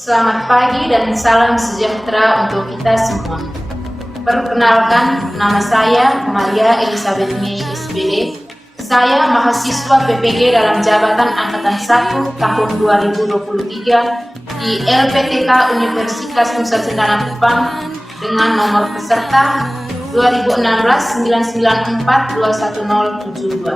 Selamat pagi dan salam sejahtera untuk kita semua. Perkenalkan, nama saya Maria Elizabeth Mei SPD. Saya mahasiswa PPG dalam jabatan Angkatan 1 tahun 2023 di LPTK Universitas Nusa Cendana Kupang dengan nomor peserta 2016-994-21072.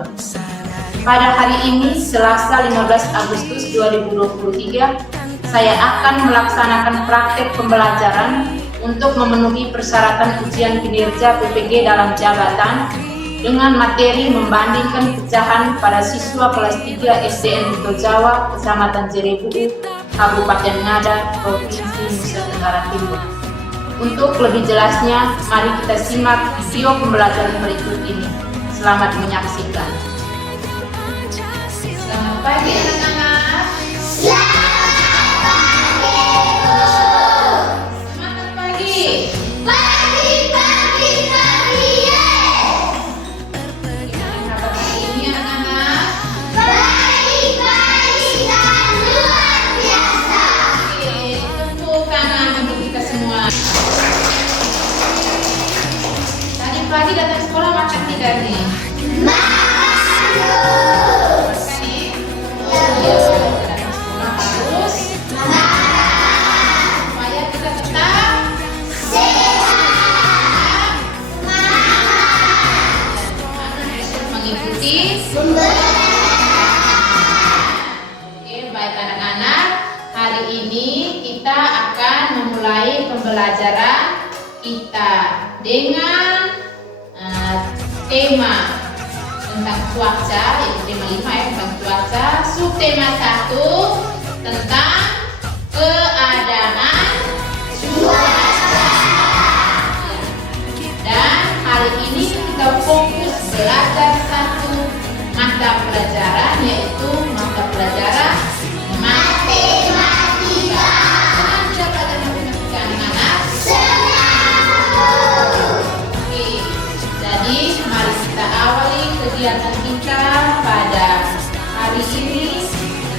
Pada hari ini, Selasa 15 Agustus 2023, saya akan melaksanakan praktek pembelajaran untuk memenuhi persyaratan ujian kinerja PPG dalam jabatan dengan materi membandingkan pecahan pada siswa kelas 3 SDN Buto Jawa, Kecamatan Jerebu'u, Kabupaten Ngada, Provinsi Nusa Tenggara Timur. Untuk lebih jelasnya, mari kita simak video pembelajaran berikut ini. Selamat menyaksikan. Selamat pagi anak-anak. Semangat pagi. Pagi, pagi, pagi, Gimana kabar hari ini anak-anak? baik, baik, dan luar biasa. Oke, tepuk tangan untuk kita semua. Tadi pagi datang sekolah makan tidak nih? Makan Makan nih? Iya, datang sekolah harus supaya kita tetap sehat, mengikuti. Oke, baik anak-anak. Hari ini kita akan memulai pembelajaran kita dengan tema tentang cuaca, yaitu tema 5 ya, tentang cuaca. Subtema 1 tentang keadaan cuaca. Dan hari ini kita fokus belajar satu mata pelajaran, yaitu mata pelajaran Matematika. Senang tidak belajar matematika anak-anak? Senang. Oke, jadi mari kita awali kegiatan kita pada hari ini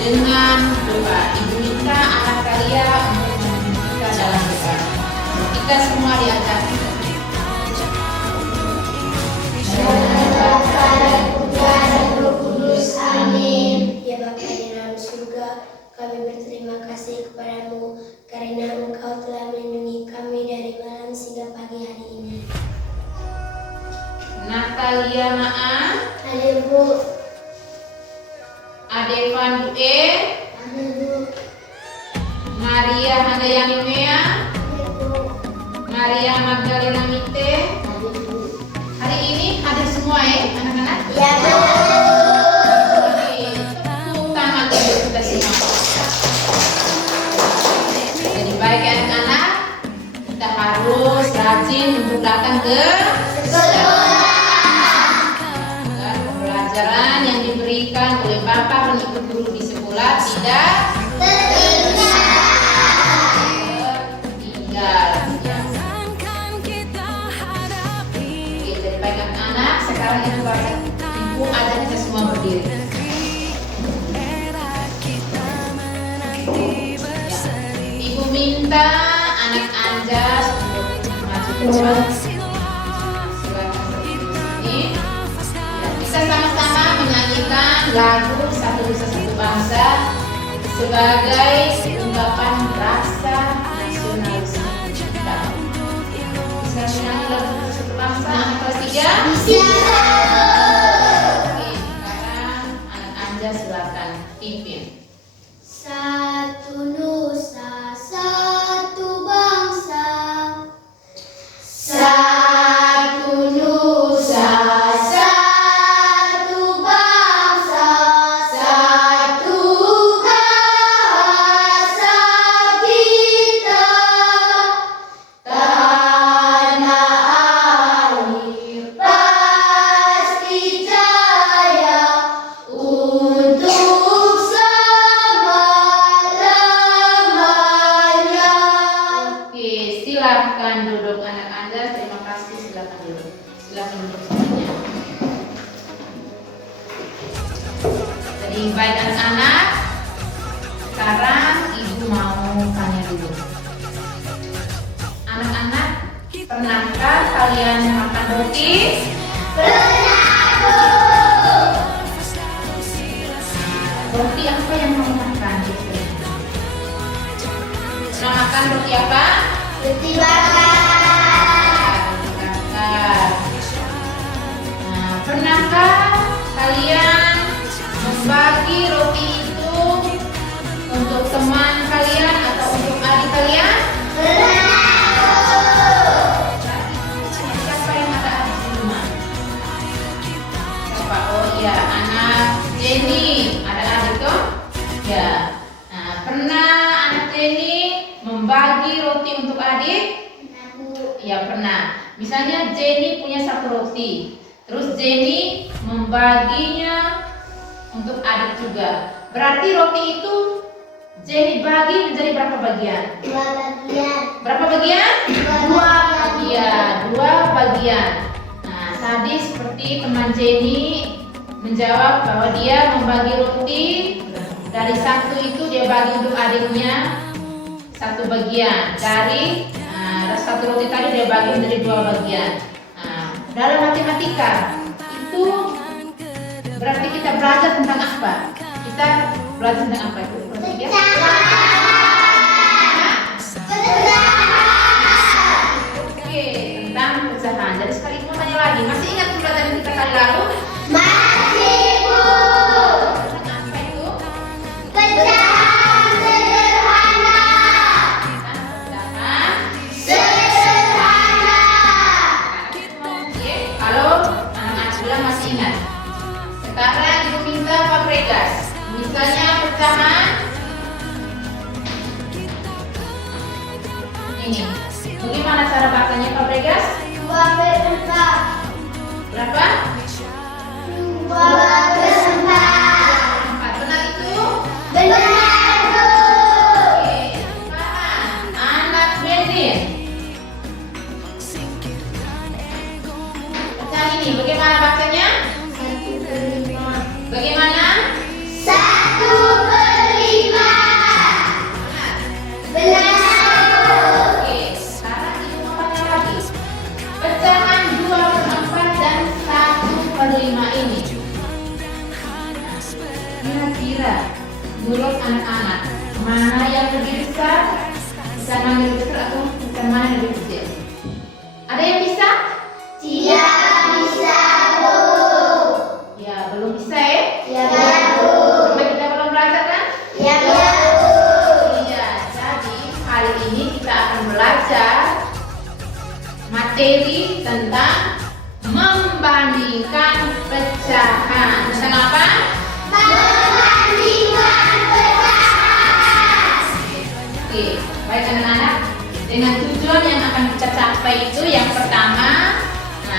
dengan doa. Ibu minta anak kalian untuk memimpin kita dalam doa. Kita semua diajak. Bapa dan Putra dan Roh Kudus. Amin. Ya Bapa di dalam surga, kami berterima kasih kepadamu karena Engkau telah melindungi kami dari malam hingga pagi hari ini. Natalia Maa, Hadir Bu. Adevan Due, Hadir Bu. Maria Handayani Mea, Hadir Bu. Maria Magdalena Mite. Hadir Bu. Hari ini hadir semua ya anak-anak? Ya Bu. Oke, tepuk tangan untuk kita semua. Jadi baik ya anak-anak, kita harus rajin untuk datang ke Sekolah. agar pembelajaran yang diberikan oleh Bapak dan Ibu guru di sekolah tidak tertinggal. Oke, jadi baik anak-anak, sekarang Ibu ajak kita semua berdiri. Ibu minta anak Anjas untuk maju ke depan. Silakan seperti ini. Ya, kita sama-sama menyanyikan lagu Satu Nusa Satu Bangsa sebagai ungkapan rasa nasionalisme kita. Bisa menyanyi lagu Satu Bangsa anak kelas 3? Bisa. Oke, sekarang anak Anjas silakan pimpin. Satu nusa, satu bangsa. Satu nusa, satu bangsa. Satu bahasa kita. Tanah air pasti jaya untuk selama-lamanya. Oke, silakan duduk anak Anda. Terima kasih, silakan duduk. Silakan duduk semuanya. Jadi baik anak-anak, sekarang Ibu mau tanya Pernahkah kalian makan roti? Roti apa yang mau makan? Pernah makan roti apa? Roti bakar. Nah, pernahkah kalian membagi roti itu untuk teman kalian atau untuk adik kalian? Siapa yang ada adik di rumah? Siapa? Oh iya, anak Jenny. Ada adik toh? Ya. Nah, pernah anak Jenny membagi roti untuk adik? Ya pernah. Misalnya Jenny punya satu roti, terus Jenny membaginya untuk adik juga. Berarti roti itu Jenny bagi menjadi berapa bagian? 2 bagian. Berapa bagian? 2 bagian. Iya, 2 bagian. Nah, tadi seperti teman Jenny menjawab bahwa dia membagi roti dari satu itu dia bagi untuk adiknya 1 bagian. Dari satu roti tadi dia bagi menjadi 2 bagian. Nah, dalam matematika itu berarti kita belajar tentang apa? Kita belajar tentang apa itu? Oke, tentang pecahan. Jadi sekali itu mau tanya lagi, masih ingat pelajaran kita kali lalu? Masih, Bu. Tentang apa itu? Pecahan sederhana. Pecahan Sederhana. Oke, kalau anak-anak bilang masih ingat. Sekarang ibu minta Pak Pregas. Misalnya pecahan ini. Bagaimana cara bacanya Pak Pregas? 2/4. Berapa? 2/4. 4. Benar itu? Benar, Bu. Oke, sekarang anak Medin. Pecahan ini bagaimana bacanya? 1/5. Bagaimana? 1/5. Benar. Oke, sekarang ibu mau tanya lagi. Pecahan 2/4 dan 1/5 ini. Kira-kira menurut anak-anak mana yang lebih besar? Pecahan mana yang lebih besar atau pecahan mana yang lebih kecil? Ada yang bisa? Tidak bisa, Bu. Ya, belum bisa ya? Ya, Bu. Sampai kita belum belajar kan? Ya, Bu. Iya, jadi hari ini kita akan belajar materi tentang membandingkan pecahan. Tentang apa? Membandingkan pecahan. Oke, baik anak-anak. Dengan tujuan yang akan kita capai itu yang pertama,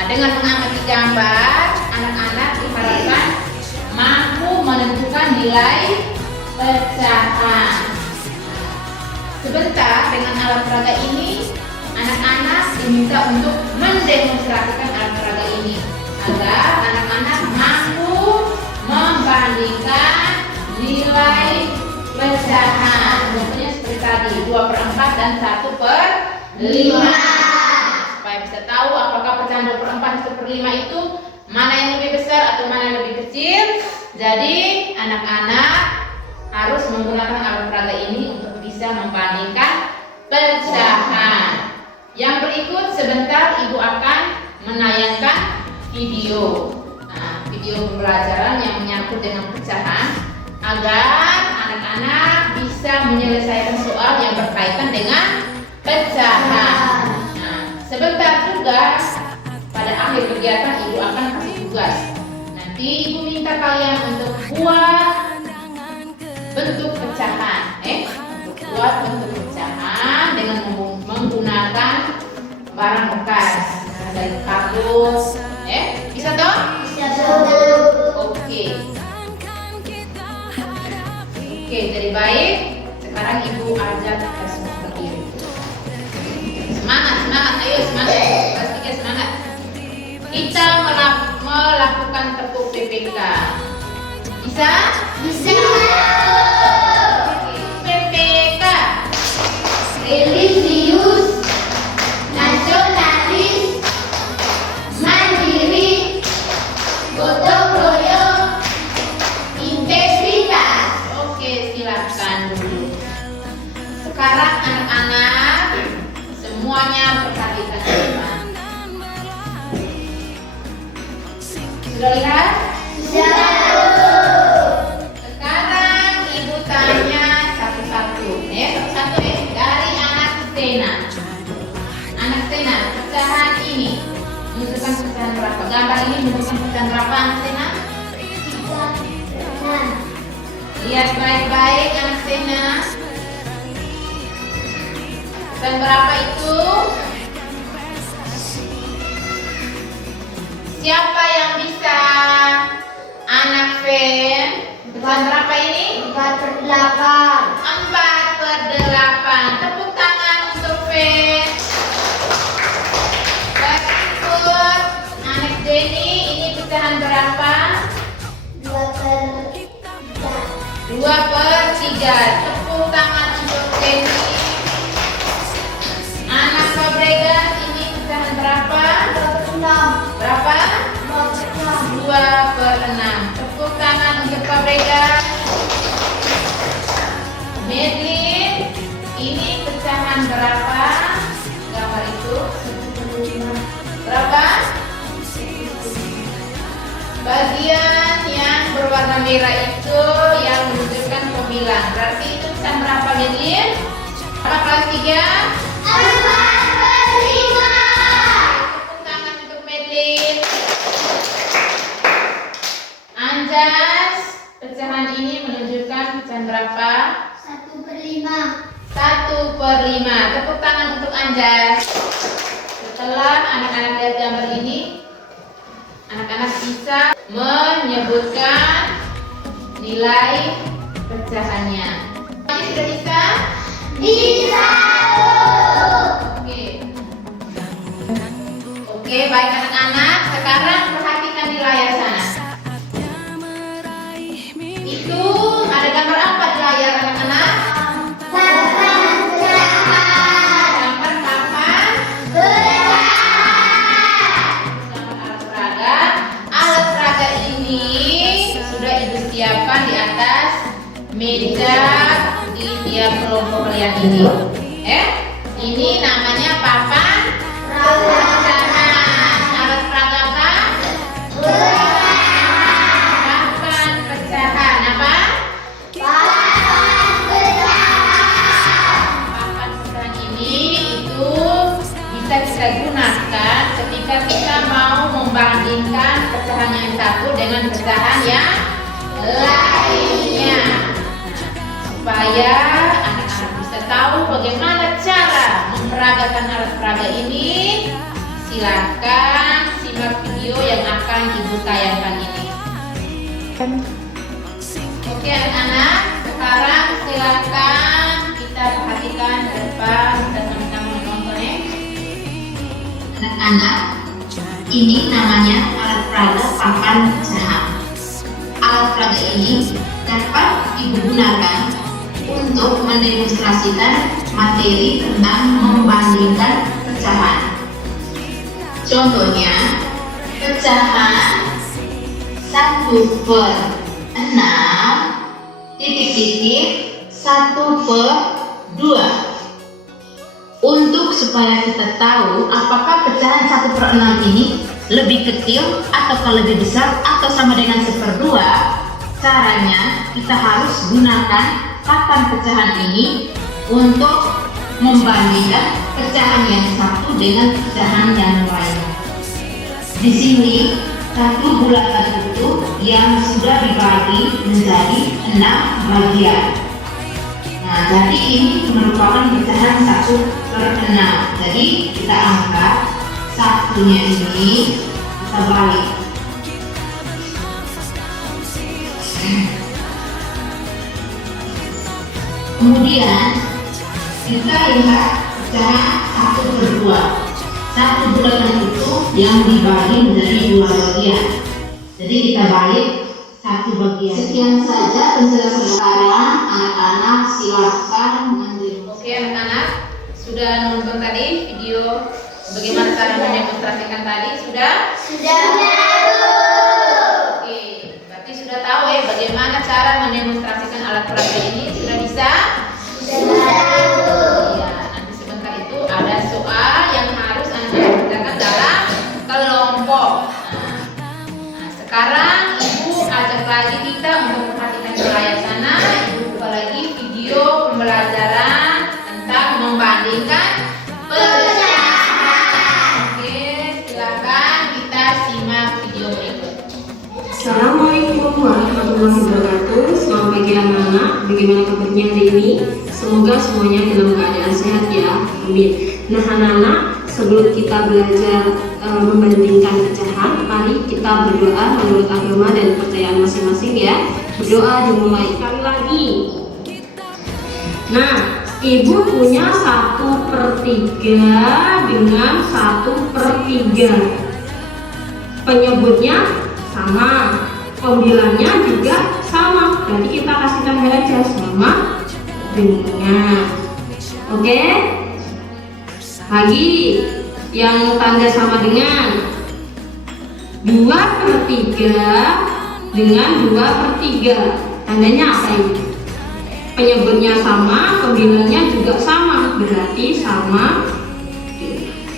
dengan mengamati gambar, anak-anak diharapkan mampu menentukan nilai pecahan. Sebentar dengan alat peraga ini, anak-anak diminta untuk mendemonstrasikan alat peraga ini agar anak-anak mampu membandingkan nilai pecahan. Contohnya seperti tadi 2/4 dan 1/5. Supaya bisa tahu apakah pecahan 2/4 dan 1/5 itu mana yang lebih besar atau mana yang lebih kecil. Jadi anak-anak harus menggunakan alat peraga ini untuk bisa membandingkan pecahan. Yang berikut sebentar ibu akan menayangkan video. Video pembelajaran yang menyangkut dengan pecahan agar anak-anak bisa menyelesaikan soal yang berkaitan dengan pecahan. Sebentar juga pada akhir kegiatan ibu akan kasih tugas. Nanti ibu minta kalian untuk buat bentuk pecahan, buat bentuk pecahan dengan menggunakan barang bekas dari kardus, bisa toh? Bisa, Bu. Oke, jadi baik. Sekarang ibu ajak kita semua berdiri. Semangat, ayo semangat. Kelas 3 semangat. Kita melakukan tepuk PPK. Bisa? Bisa. PPK. Religius Nasionalis Sekarang anak-anak semuanya perhatikan teman. Sudah lihat? Sekarang ibu tanya satu-satu. Satu-satu ya. Dari anak Sena. Anak Sena, pecahan ini menunjukkan pecahan berapa? Gambar ini menunjukkan pecahan berapa, anak Sena? Lihat baik-baik anak Sena. Pecahan berapa itu? Siapa yang bisa? Anak Fen. Pecahan berapa ini? 4/8. 4/8. Tepuk tangan untuk Fen. Berikut anak Denny, ini pecahan berapa? 2/3. Tepuk tangan untuk Denny. Anak Fabregas, ini pecahan berapa? 6. Berapa? 2/6. Tepuk tangan untuk Fabregas. Medlin, ini pecahan berapa? Gambar itu 1/5. Berapa? Bagian yang berwarna merah itu yang menunjukkan pembilang. Berarti itu pecahan berapa, Medlin? Apa kelas 3? 4/5. Tepuk tangan untuk Medlin. Anjas, pecahan ini menunjukkan pecahan berapa? 1/5. 1/5. Tepuk tangan untuk Anjas. Setelah anak-anak lihat gambar ini, anak-anak bisa menyebutkan nilai pecahannya. Ini sudah bisa? Bisa. Oke. Oke, baik anak-anak. Sekarang perhatikan di layar sana. Itu ada gambar apa di layar, anak-anak? Gambar papan. Gambar alat peraga. Alat peraga ini sudah ibu siapkan di atas meja di tiap kelompok kalian ini. Ini namanya papan pecahan. Alat peraga apa? Papan pecahan. Apa? Papan pecahan ini itu bisa kita gunakan ketika kita mau membandingkan pecahan yang satu dengan pecahan yang lainnya, supaya anak-anak bisa tahu bagaimana cara memperagakan alat peraga ini. Silakan simak video yang akan ibu tayangkan ini. Oke anak-anak, sekarang silakan kita perhatikan ke depan dan sama-sama menonton ya. Anak-anak, ini namanya alat peraga papan pecahan. Alat peraga ini dapat digunakan untuk mendemonstrasikan materi tentang membandingkan pecahan. Contohnya, pecahan 1/6 titik-titik 1/2. Untuk supaya kita tahu apakah pecahan 1/6 ini lebih kecil ataukah lebih besar atau sama dengan 1/2, caranya kita harus gunakan papan pecahan ini untuk membandingkan pecahan yang satu dengan pecahan yang lain. Di sini satu bulatan utuh yang sudah dibagi menjadi 6 bagian. Nah, jadi ini merupakan pecahan 1/6. Jadi kita angkat satunya ini, kita balik. Kemudian kita lihat pecahan 1/2. Satu bulatan utuh yang dibagi menjadi 2 bagian. Jadi kita balik satu bagian. Sekian saja penjelasan sekarang. Anak-anak silakan mendemonstrasikan. Oke anak-anak, sudah nonton tadi video bagaimana cara mendemonstrasikan tadi? Sudah? Sudah. Oke, berarti sudah tahu ya bagaimana cara mendemonstrasikan alat peraga ini? Sudah bisa? Sudah. bagaimana kabarnya hari ini? Semoga semuanya dalam keadaan sehat ya, amin. Nah anak-anak, sebelum kita belajar membandingkan pecahan, mari kita berdoa menurut agama dan kepercayaan masing-masing ya. Berdoa dimulai sekali lagi. Nah, ibu punya 1/3 dengan 1/3. Penyebutnya sama, pembilangnya juga sama. Berarti kita kasih tanda aja sama dengan. Oke? Lagi yang tanda sama dengan 2/3 dengan 2/3. Tandanya apa ini? Penyebutnya sama, pembilangnya juga sama, berarti sama.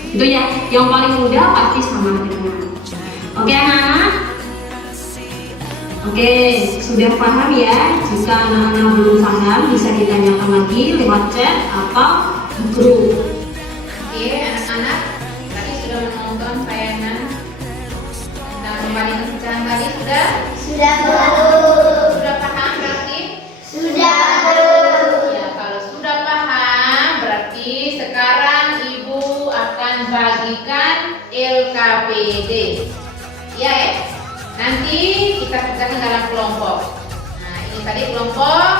Itu ya, yang paling mudah pasti sama dengan. Oke anak-anak? Oke, sudah paham ya? Jika anak-anak belum paham, bisa ditanyakan lagi lewat chat atau grup. Oke, anak-anak, tadi sudah menonton tayangan tentang membandingkan pecahan tadi sudah? Sudah Bu. Sudah paham berarti? Sudah. Ya, kalau sudah paham berarti sekarang Ibu akan bagikan LKPD. Ya, nanti kita kerjakan dalam kelompok. Nah, ini tadi kelompok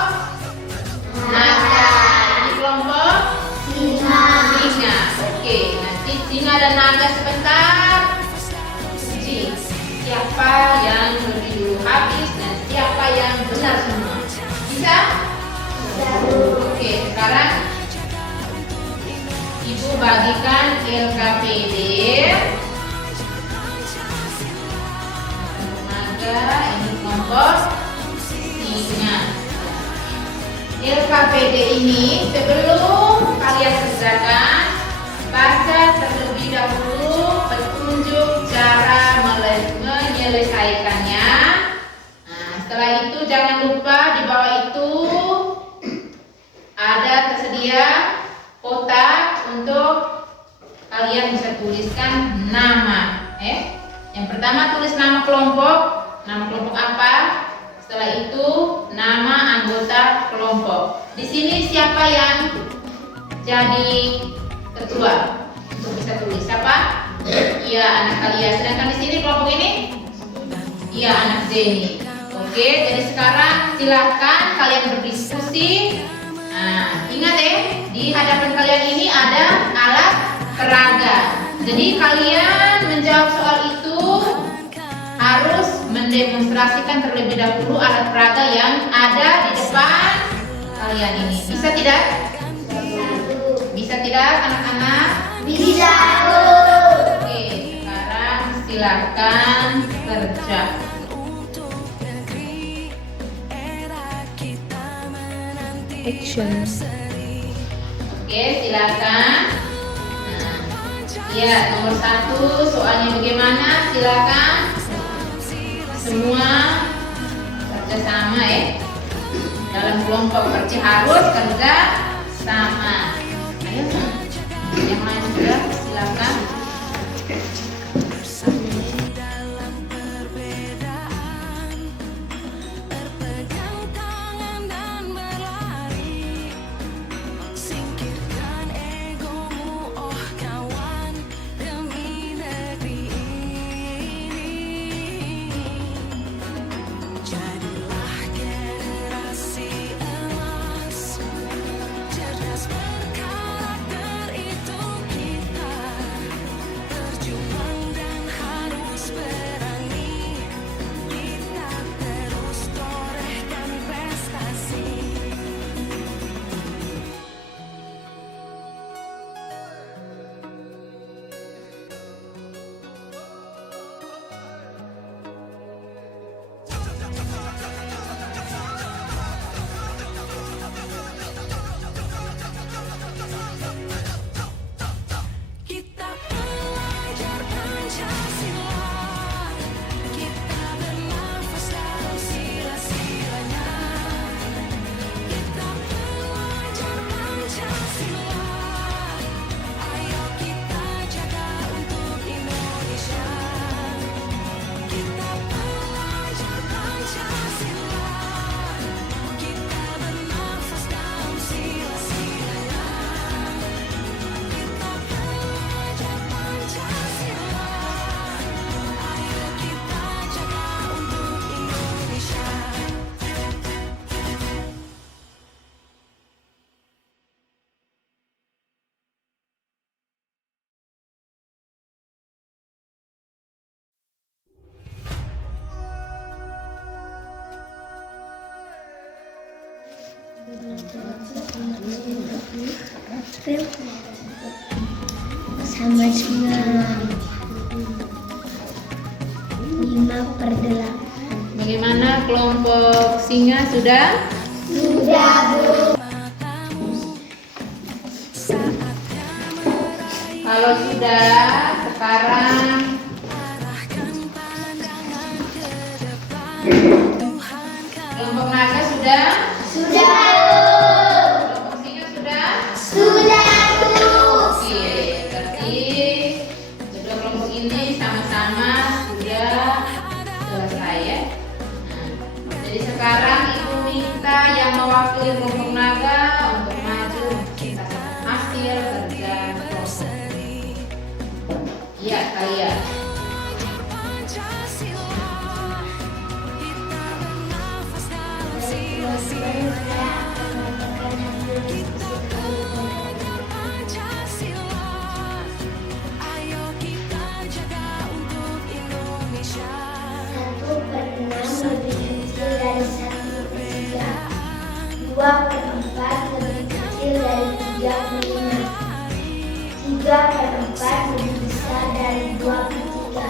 naga, ini kelompok Singa. singa. Oke, nanti singa dan naga sebentar uji siapa yang lebih dulu habis dan siapa yang benar semua. Bisa? Oke, sekarang Ibu bagikan LKPD. Naga, ini kelompok singa. LKPD ini sebelum kalian kerjakan, baca terlebih dahulu petunjuk cara menyelesaikannya. Nah, setelah itu jangan lupa di bawah itu ada tersedia kotak untuk kalian bisa tuliskan nama. Yang pertama tulis nama kelompok apa? Setelah itu nama anggota kelompok. Di sini siapa yang jadi ketua untuk bisa tulis? Siapa? Iya, anak kalian. Sedangkan di sini kelompok ini, iya, anak Zeni. Oke, jadi sekarang silakan kalian berdiskusi. Nah, ingat di hadapan kalian ini ada alat peraga. Jadi kalian menjawab soal itu harus mendemonstrasikan terlebih dahulu alat peraga yang ada di depan kalian ini. Bisa tidak? Bisa tidak anak-anak? Bisa. Oke, sekarang silakan kerja. Action. Oke, silakan. Nah, ya, nomor 1 soalnya bagaimana? Silakan. Semua kerja sama dalam kelompok kerja harus kerja sama. Ayo, yang lain sudah silakan. sama dengan 5/8. Bagaimana kelompok singa sudah? Sudah, Bu. Kalau sudah, sekarang kelompok naga sudah? Sudah, Bu. Kelompok singa sudah? Sudah, Bu. Oke, berarti kedua kelompok ini sama-sama sudah selesai ya. Nah, jadi sekarang Ibu minta yang mewakili kelompok naga untuk maju menceritakan hasil kerja kelompok. Iya, kalian. Satu per enam lebih kecil dari 1/3. 2/4 lebih kecil dari 3/5. 3/4 lebih besar dari 2/3.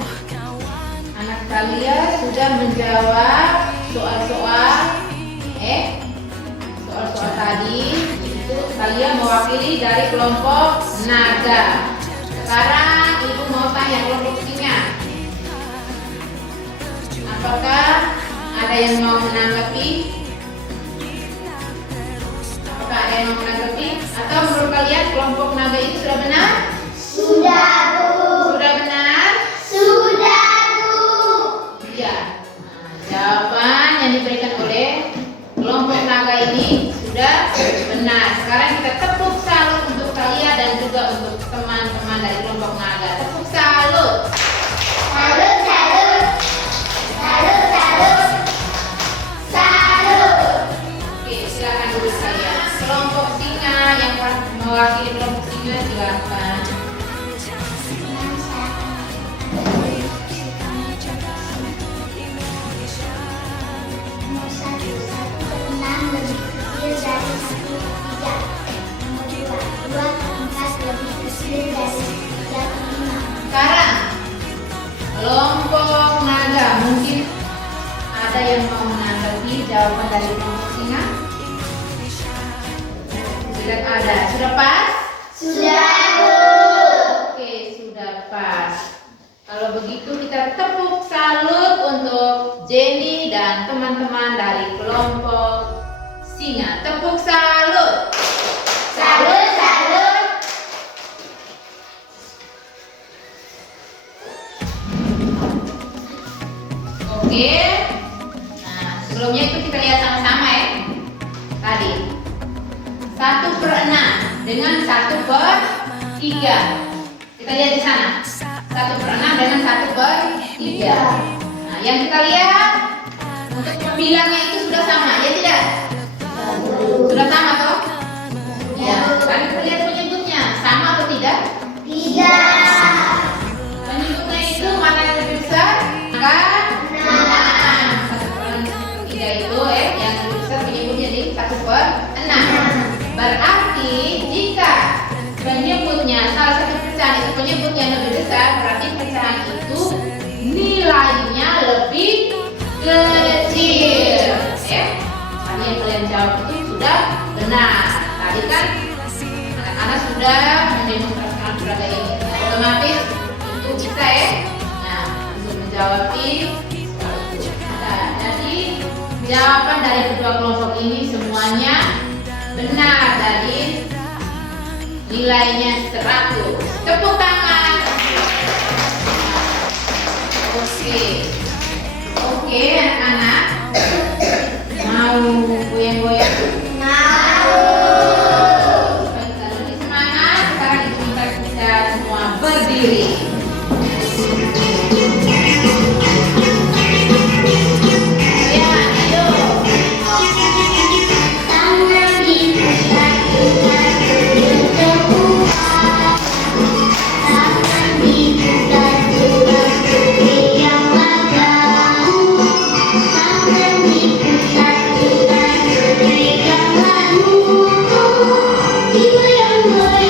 Anak kalian sudah menjawab soal-soal tadi. Itu kalian mewakili dari kelompok naga. Sekarang Ibu mau tanya kelompok singa. Apakah ada yang mau menanggapi? Apakah ada yang mau menanggapi? Atau menurut kalian kelompok naga ini sudah benar? Sudah, Bu. Sudah benar? Sudah, Bu. Iya. Nah, jawaban yang diberikan oleh kelompok naga ini sudah benar. Sekarang kita tepuk salut untuk kalian dan juga untuk teman-teman dari kelompok naga. Tepuk salut. Salut, salut. Salut, salut. Salut. Oke, silakan duduk kalian. Kelompok singa yang mewakili kelompok singa silakan. Nomor 1, 1/6 lebih kecil dari 1/3. Nomor 2, 2/4 lebih kecil dari 3/5. Sekarang kelompok naga, mungkin ada yang mau menanggapi jawaban dari kelompok singa? Tidak ada. Sudah pas? Sudah, Bu. Oke, sudah pas. Kalau begitu kita tepuk salut untuk Jenny dan teman-teman dari kelompok singa. Tepuk salut. Salut, salut. Oke. Nah, sebelumnya itu kita lihat sama-sama ya. Tadi 1/6 dengan 1/3. Kita lihat di sana. 1/6 dengan 1/3. Nah, yang kita lihat untuk pembilangnya itu sudah sama, ya tidak? Sudah sama toh? Ya. Kami lihat penyebutnya sama atau tidak? Tidak. Penyebutnya itu mana yang lebih besar? Kan? 1/3 itu yang lebih besar penyebutnya di 1/6. Berarti jika penyebutnya salah satu pecahan itu penyebutnya lebih besar, berarti pecahan itu nilainya lebih kecil. Ya, tadi yang kalian jawab itu sudah benar. Tadi kan anak-anak sudah mendemonstrasikan berbagai ini. Otomatis itu bisa ya. Nah, untuk menjawab soal itu. Nah, jadi jawaban dari kedua kelompok ini semuanya benar. Jadi nilainya 100. Tepuk tangan. Oke, anak-anak mau goyang-goyang? Mau. Kita lebih semangat. Sekarang itu kita semua berdiri. Ya, ayo. Tangan diputar-putar berdebukan. Tangan diputar-putar beriang lagang. Tangan diputar-putar beriang lagu. Digoyang-goyang.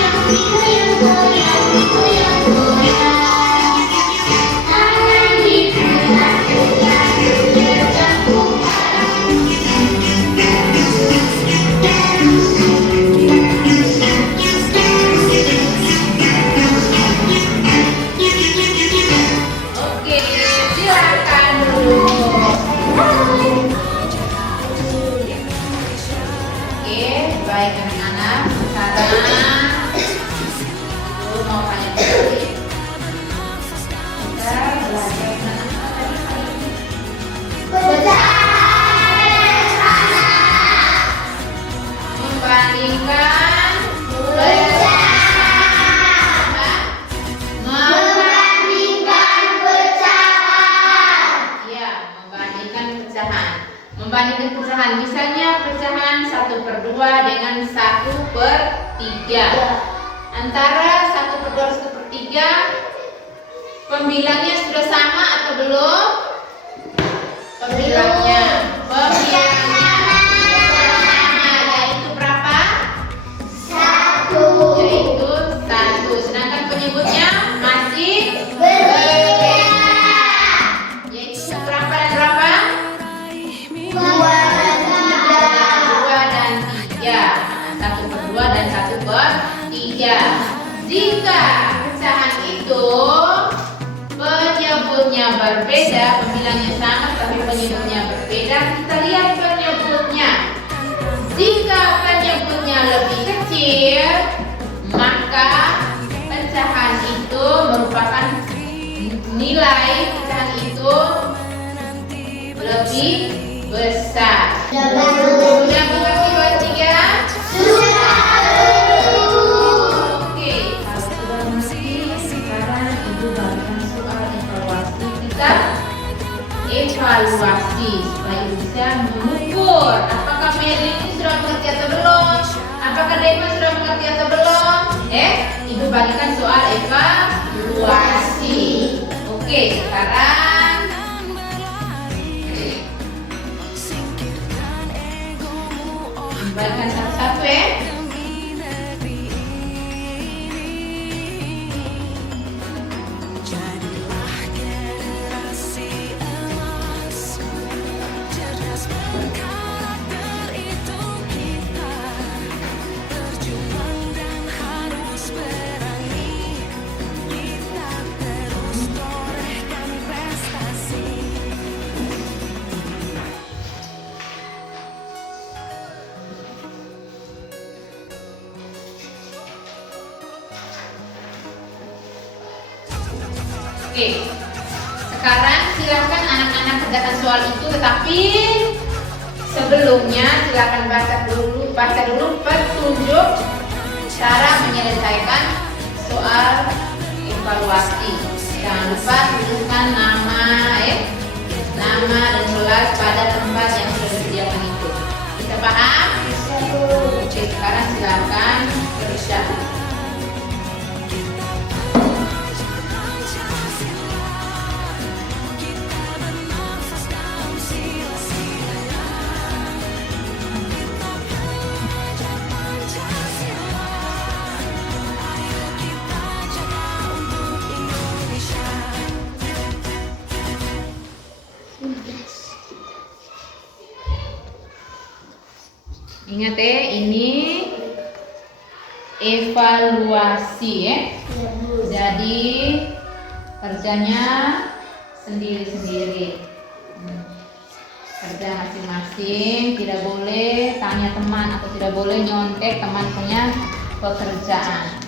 Ya. Antara 1/2 1/3 pembilangnya sudah sama atau belum? Pembilangnya sama, yaitu berapa? 1. Yaitu 1. Sedangkan penyebutnya masih berbeda. Yaitu berapa dan berapa? 2 dan 3. 1/2 dan 1/3. Jika pecahan itu penyebutnya berbeda, pembilangnya sama tapi penyebutnya berbeda, kita lihat penyebutnya. Jika penyebutnya lebih kecil, maka pecahan itu merupakan nilai pecahan itu lebih besar. Sudah mengerti 2, 3? Oke, kalau sudah mengerti, sekarang Ibu berikan soal evaluasi. Kita evaluasi supaya bisa mengukur apakah Mary ini sudah mengerti atau belum, apakah Damon sudah mengerti atau belum. Ibu bagikan soal evaluasi. Oke, sekarang bagikan satu-satu ya. Oke, sekarang silakan anak-anak kerjakan soal itu, tetapi sebelumnya silakan baca dulu petunjuk cara menyelesaikan soal evaluasi. Jangan lupa tuliskan nama dan kelas pada tempat yang sudah disediakan itu. Bisa paham? Oke, sekarang silakan kerja. Ingat ini evaluasi Jadi kerjanya sendiri-sendiri. Kerja masing-masing, tidak boleh tanya teman atau tidak boleh nyontek teman punya pekerjaan.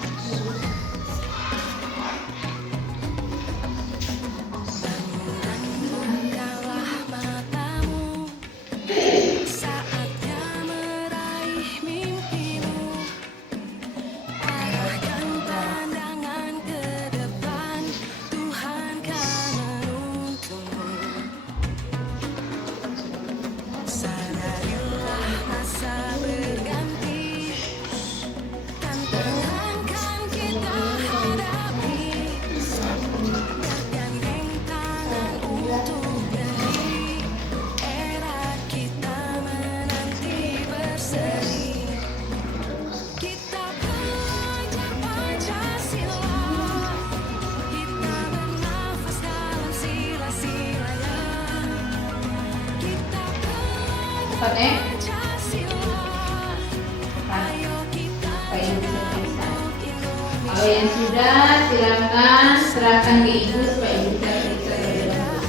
Kalau yang sudah, silakan serahkan ke ibu supaya ibu bisa periksa terlebih dahulu.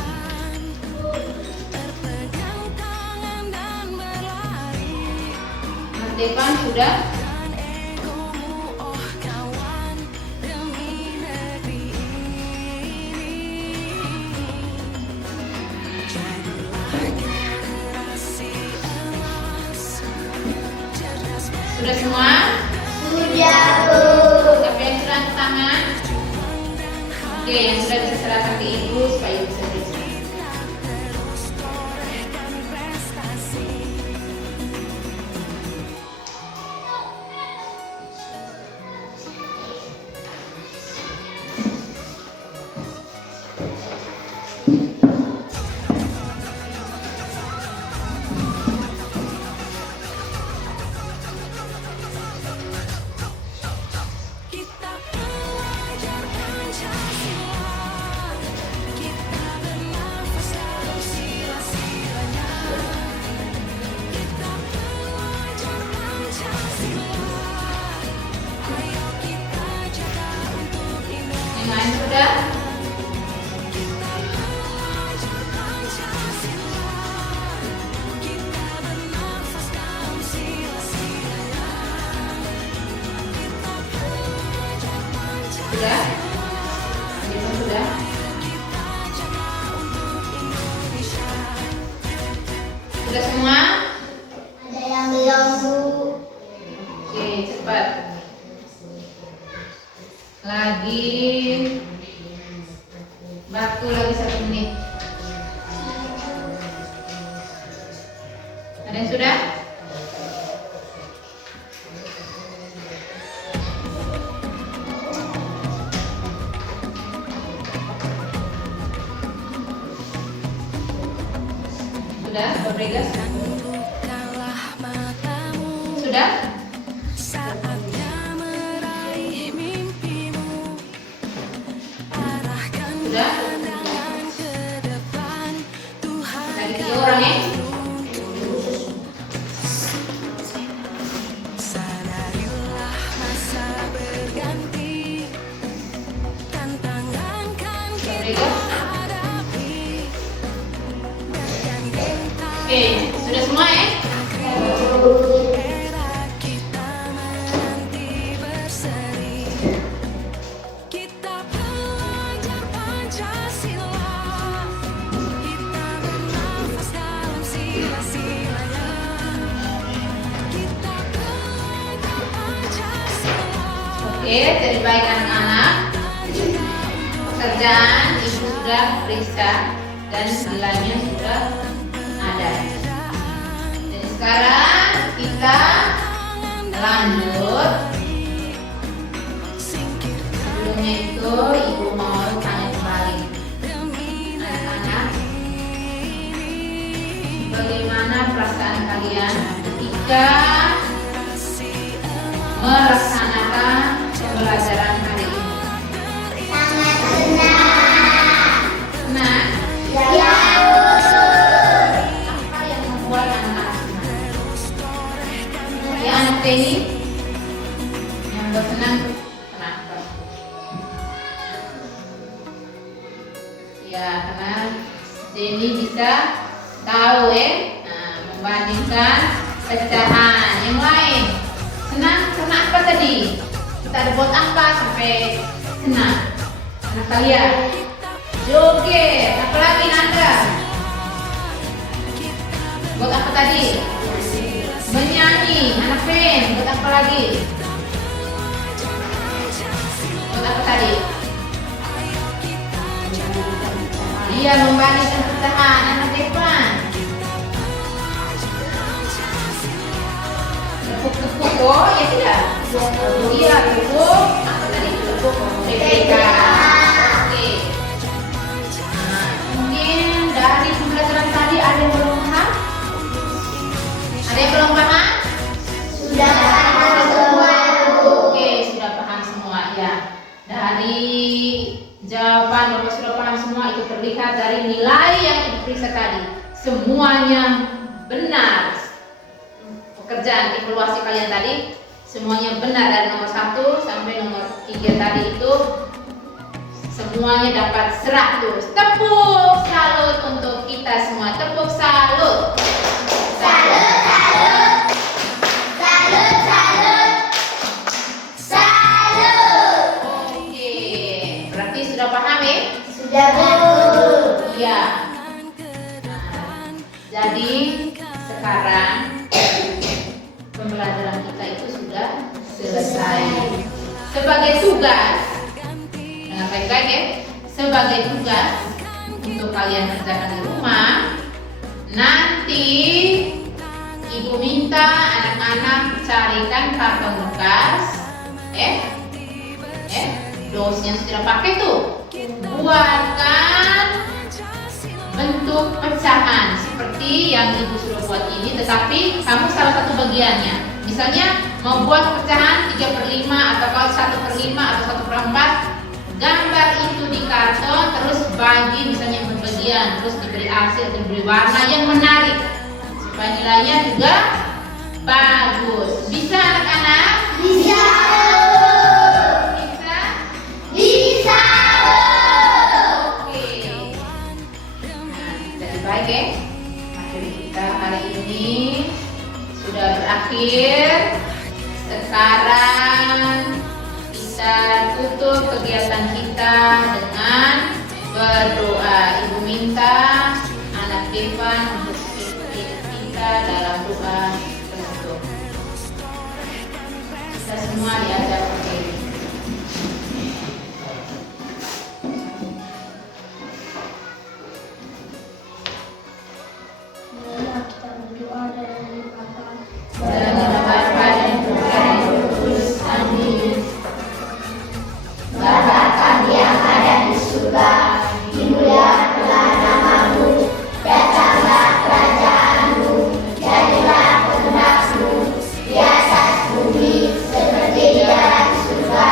Mas Devan sudah? Sudah semua? Sudah, Bu. Siapa yang sudah angkat tangan? Oke, yang sudah bisa serahkan ke ibu supaya ibu bisa periksa. Yang lain sudah? Sudah? Ini sudah? Sudah semua? Ada yang belum, Bu. Oke, cepat. Lagi. Waktu lagi 1 menit. Ada yang sudah? Sudah, Rodriguez? Sudah? Sudah? Lagi 3 orang ya? Oke, sudah semua ya? Oke, jadi baik anak-anak. Pekerjaan ibu sudah periksa dan nilainya sudah ada. Dan sekarang kita lanjut. Sebelumnya itu ibu mau tanya kembali anak-anak, bagaimana perasaan kalian ketika melaksanakan pembelajaran hari ini? Sangat senang. Senang? Ya. Apa yang membuat anak-anak senang? Ya, anak Denny yang buat senang kenapa? Ya, karena Denny bisa tahu ya, membandingkan pecahan yang lain. Senang karena apa tadi? Kita ada buat apa sampai senang? Anak kalian joget, apalagi Nanda? Buat apa tadi? Menyanyi, anak Pen, buat apa lagi? Buat apa tadi? Iya, membandingkan pecahan, anak Depan. Tepuk-tepuk, oh ya tidak? Iya, tepuk. Apa tadi? Tepuk BPK. Oke. Nah, mungkin dari pembelajaran tadi ada yang belum paham? Ada yang belum paham? Sudah paham semua, Bu. Oke, sudah paham semua ya. Dari jawaban Bapak sudah paham semua, itu terlihat dari nilai yang diperiksa tadi. Semuanya benar. Pekerjaan evaluasi kalian tadi semuanya benar, dari nomor 1 sampai nomor 3 tadi itu semuanya dapat 100. Tepuk salut untuk kita semua. Tepuk salut. Salut. Salut, salut. Salut. Oke, berarti sudah paham ya? Sudah, Bu. Iya. Nah, jadi sekarang pembelajaran kita itu sudah selesai. Sebagai tugas, dengar baik-baik ya, sebagai tugas untuk kalian kerjakan di rumah, nanti ibu minta anak-anak carikan karton bekas, dos yang sudah pakai tuh, buatkan bentuk pecahan seperti yang ibu sudah buat ini, tetapi kamu salah satu bagiannya. Misalnya mau buat pecahan 3/5 atau kalau 1/5 atau 1/4, gambar itu di karton, terus bagi misalnya bagian, terus diberi arsi, diberi warna yang menarik supaya nilainya juga bagus. Bisa anak-anak? Bisa. Bisa? Bisa. Oke. Nah, jadi baik ya. Materi kita hari ini sudah berakhir. Sekarang kita tutup kegiatan kita dengan berdoa. Ibu minta anak Devan untuk ikuti kita dalam doa penutup. Kita semua diajak berdiri. Marilah kita berdoa dalam nama Bapa Dalam nama Bapa dan Putra dan Roh Kudus. Amin. Bapa kami yang ada di surga, dimuliakanlah namamu, datanglah kerajaanmu, jadilah kehendakmu di atas bumi seperti di dalam surga.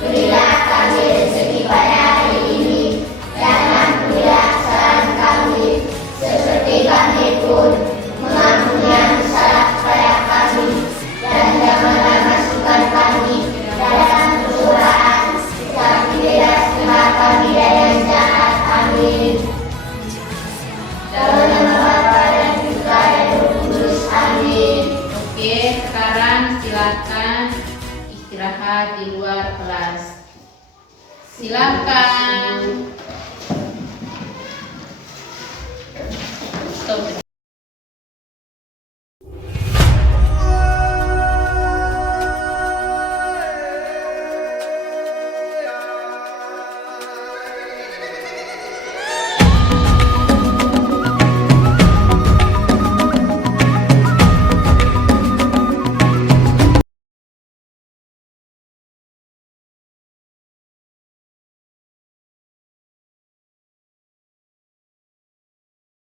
Berilah kami rezeki pada hari ini, dan ampunilah kesalahan kami, seperti kami pun mengampuni yang bersalah kepada kami, dan janganlah masukkan kami dalam pencobaan, tapi bebaskanlah kami dari yang jahat. Amin. Dalam nama Bapa dan Putra dan Roh Kudus. Amin. Oke, sekarang silakan istirahat di luar kelas. Silakan. Stop.